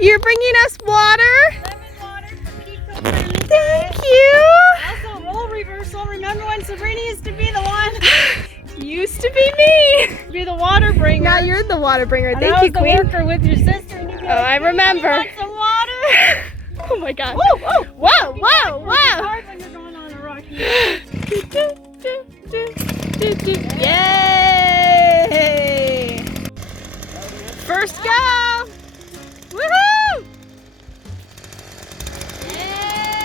You're bringing us water? Lemon water from Keep Family. Thank you. Also, role reversal. Remember when Sabrina used to be the one? Used to be me. Be the water bringer. Now you're the water bringer. And Thank I you, was the Queen. worker with your sister. And you'd be Oh, I remember. "You want some water?" Oh my God. Whoa, whoa, Whoa, whoa, It's whoa. hard when you're going on a rocky. Yay! First go! Woohoo!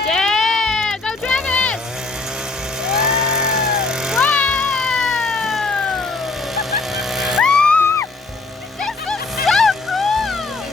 Yeah! Go Travis! Whoa! This is so cool!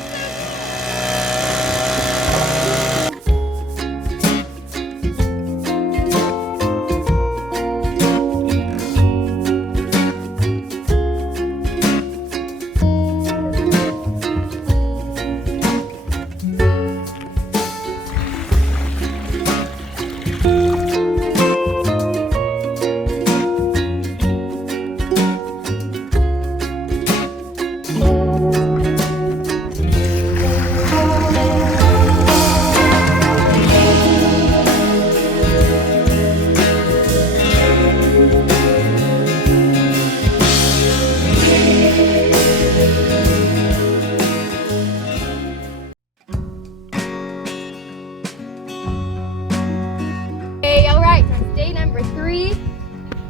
Okay, all right, so it's day number 3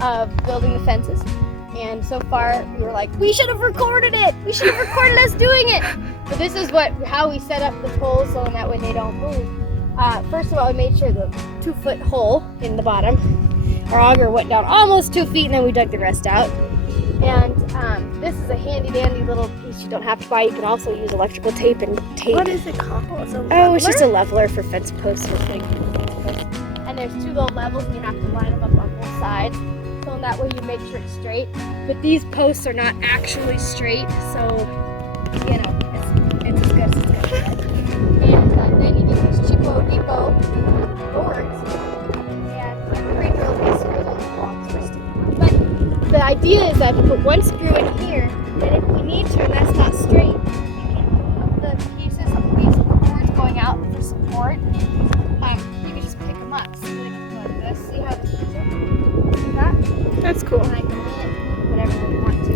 of building the fences. And so far, we were like, we should have recorded it. We should have recorded us doing it. But this is how we set up the poles so that way they don't move. First of all, we made sure the 2-foot hole in the bottom. Our auger went down almost 2 feet, and then we dug the rest out. And this is a handy dandy little piece you don't have to buy. You can also use electrical tape and tape. What is it called? Oh, it's just a leveler for fence posts or things. And there's 2 little levels, and you have to line them up on both sides. So that way you make sure it's straight. But these posts are not actually straight, so you know it's as good as it's gonna get. And then you get these cheapo depot boards, and every drill is screws on the long twisting. But the idea is that if you put one screw in here, and if we need to, and that's not straight, you can put the pieces of these cords going out for support. You can just pick them up. So they can go like this. See how this is? See that? That's cool. And I can move whatever we want to.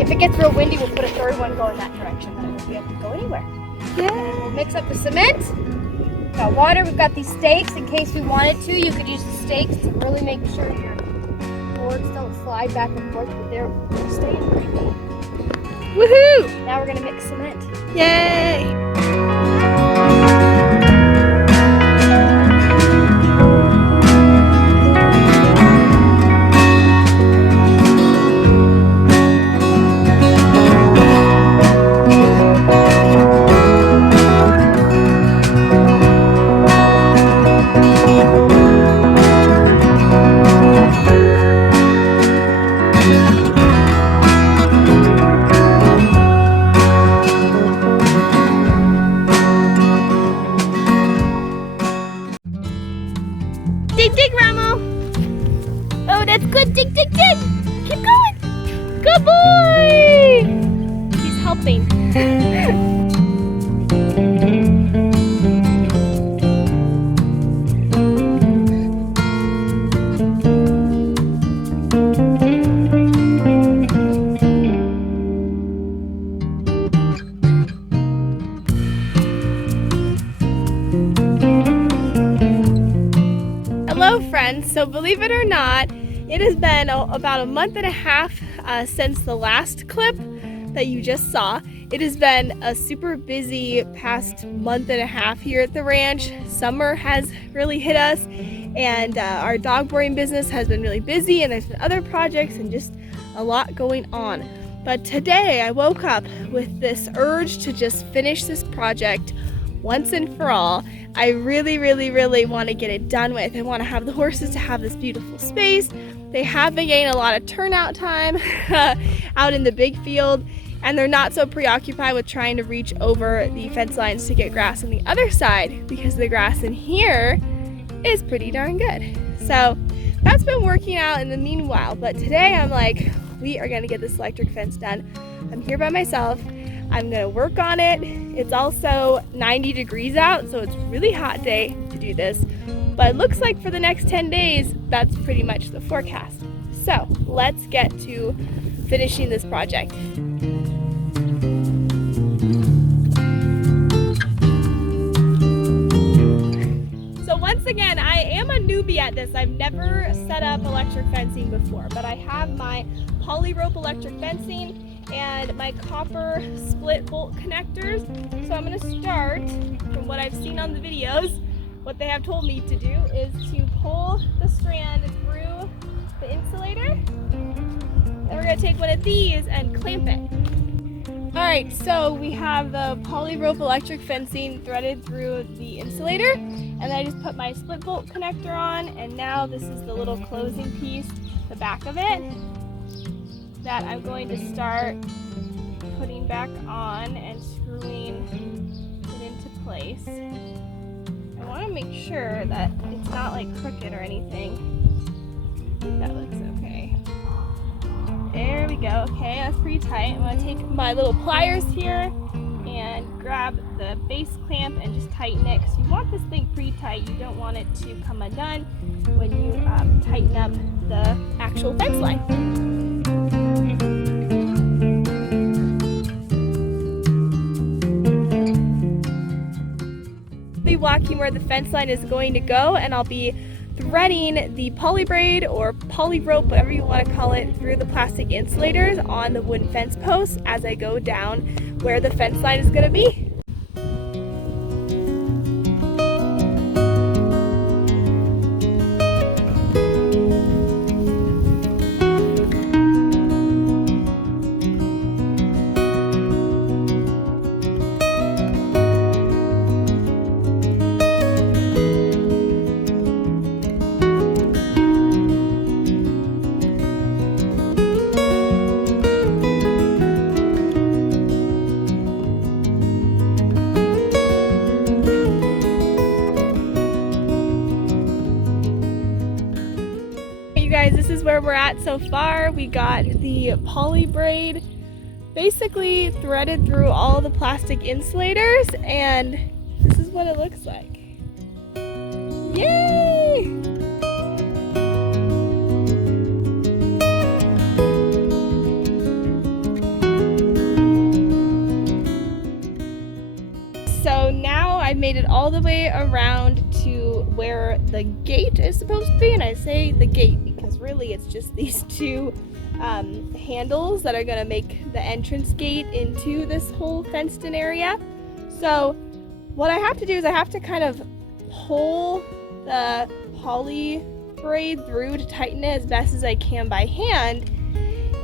If it gets real windy, we'll put a third one going that direction, but it won't be able to go anywhere. Yeah. We'll mix up the cement. We've got water. We've got these stakes in case we wanted to. You could use the stakes to really make sure your boards don't slide back and forth, but they're staying pretty good. Woohoo! Now we're gonna mix cement. Yay! Dig, dig, Ramo. Oh, that's good. Dig, dig, dig. Keep going. Good boy. He's helping. Hello friends, so believe it or not, it has been about a month and a half since the last clip that you just saw. It has been a super busy past month and a half here at the ranch. Summer has really hit us, and our dog boarding business has been really busy, and there's been other projects and just a lot going on. But today I woke up with this urge to just finish this project once and for all. I really want to get it done with. I want to have the horses to have this beautiful space. They have been getting a lot of turnout time out in the big field, and they're not so preoccupied with trying to reach over the fence lines to get grass on the other side, because the grass in here is pretty darn good. So that's been working out in the meanwhile, but today I'm like, we are gonna get this electric fence done. I'm here by myself. I'm gonna work on it. It's also 90 degrees out, so it's a really hot day to do this. But it looks like for the next 10 days, that's pretty much the forecast. So let's get to finishing this project. So once again, I am a newbie at this. I've never set up electric fencing before, but I have my poly rope electric fencing and my copper split bolt connectors. So I'm gonna start from what I've seen on the videos. What they have told me to do is to pull the strand through the insulator. Then we're gonna take one of these and clamp it. All right, so we have the poly rope electric fencing threaded through the insulator, and then I just put my split bolt connector on, and now this is the little closing piece, the back of it, that I'm going to start putting back on and screwing it into place. I want to make sure that it's not like crooked or anything. I think that looks okay. There we go. Okay, that's pretty tight. I'm going to take my little pliers here and grab the base clamp and just tighten it, because you want this thing pretty tight. You don't want it to come undone when you tighten up the actual fence line. Walking where the fence line is going to go, and I'll be threading the poly braid or poly rope, whatever you want to call it, through the plastic insulators on the wooden fence posts as I go down where the fence line is going to be. Guys, this is where we're at so far. We got the poly braid basically threaded through all the plastic insulators, and this is what it looks like. Yay! So now I've made it all the way around to where the gate is supposed to be, and I say the gate because really it's just these two handles that are going to make the entrance gate into this whole fenced in area. So what I have to do is I have to kind of pull the poly braid through to tighten it as best as I can by hand,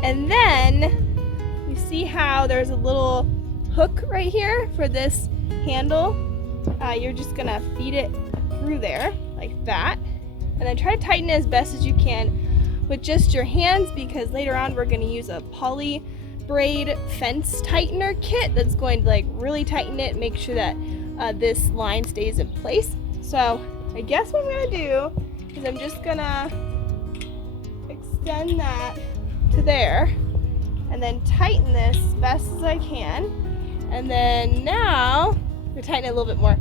and then you see how there's a little hook right here for this handle. You're just gonna feed it through there like that, and then try to tighten it as best as you can with just your hands, because later on we're going to use a poly braid fence tightener kit that's going to like really tighten it, make sure that this line stays in place. So I guess what I'm going to do is I'm just going to extend that to there and then tighten this as best as I can, and then now I'm going to tighten it a little bit more.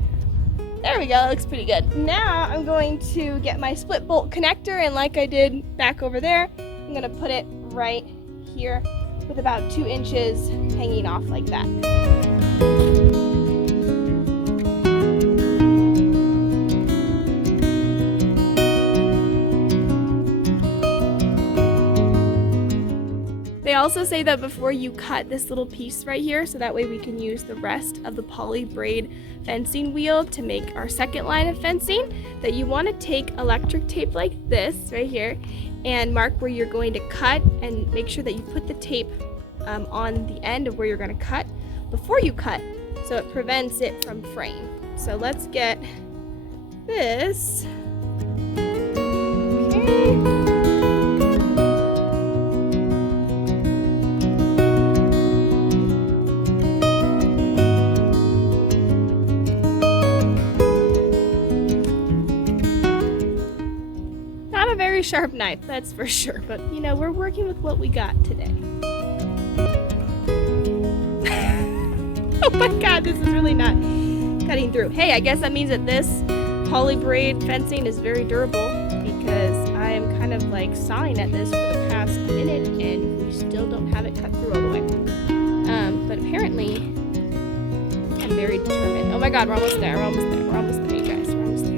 There we go, that looks pretty good. Now I'm going to get my split bolt connector, and like I did back over there, I'm gonna put it right here with about 2 inches hanging off like that. They also say that before you cut this little piece right here, so that way we can use the rest of the poly braid fencing wheel to make our second line of fencing, that you want to take electric tape like this right here and mark where you're going to cut, and make sure that you put the tape on the end of where you're going to cut before you cut, so it prevents it from fraying. So let's get this. Okay. Very sharp knife, that's for sure, but you know, we're working with what we got today. my god, this is really not cutting through. Hey, I guess that means that this poly braid fencing is very durable because I am kind of like sawing at this for the past minute and we still don't have it cut through all the way. But apparently I'm very determined. Oh my god, we're almost there, we're almost there, we're almost there, you guys, we're almost there.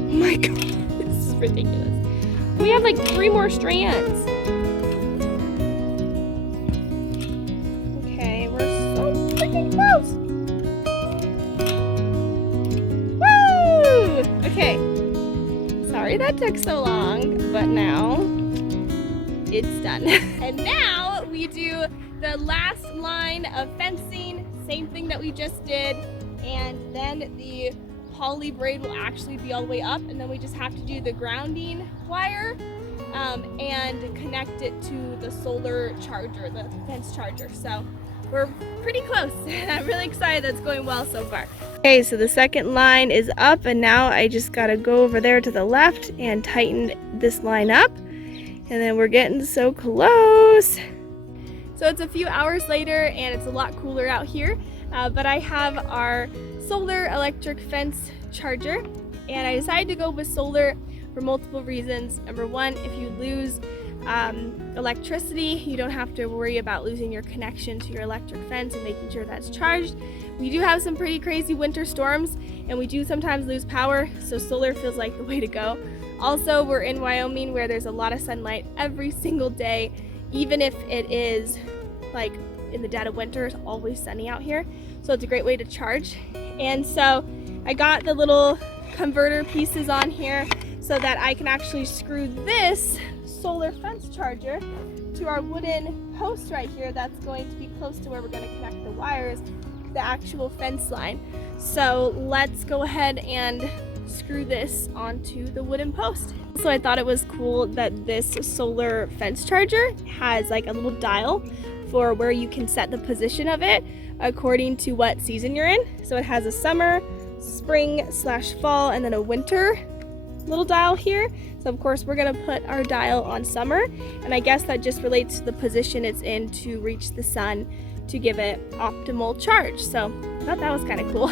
Oh my god, this is ridiculous. We have like 3 more strands. Okay, we're so freaking close. Woo! Okay. Sorry that took so long, but now it's done. And now we do the last line of fencing, same thing that we just did, and then the poly braid will actually be all the way up, and then we just have to do the grounding wire and connect it to the solar charger, the fence charger. So we're pretty close. I'm really excited that it's going well so far. Okay, so the second line is up, and now I just gotta go over there to the left and tighten this line up, and then we're getting so close. So it's a few hours later and it's a lot cooler out here, but I have our solar electric fence charger, and I decided to go with solar for multiple reasons. Number one, if you lose electricity, you don't have to worry about losing your connection to your electric fence and making sure that's charged. We do have some pretty crazy winter storms and we do sometimes lose power, so solar feels like the way to go. Also, we're in Wyoming where there's a lot of sunlight every single day, even if it is like in the dead of winter, it's always sunny out here, so it's a great way to charge. And so I got the little converter pieces on here so that I can actually screw this solar fence charger to our wooden post right here that's going to be close to where we're going to connect the wires to the actual fence line. So let's go ahead and screw this onto the wooden post. So I thought it was cool that this solar fence charger has like a little dial for where you can set the position of it according to what season you're in. So it has a summer, spring/fall, and then a winter little dial here. So of course we're gonna put our dial on summer, and I guess that just relates to the position it's in to reach the sun to give it optimal charge. So I thought that was kind of cool.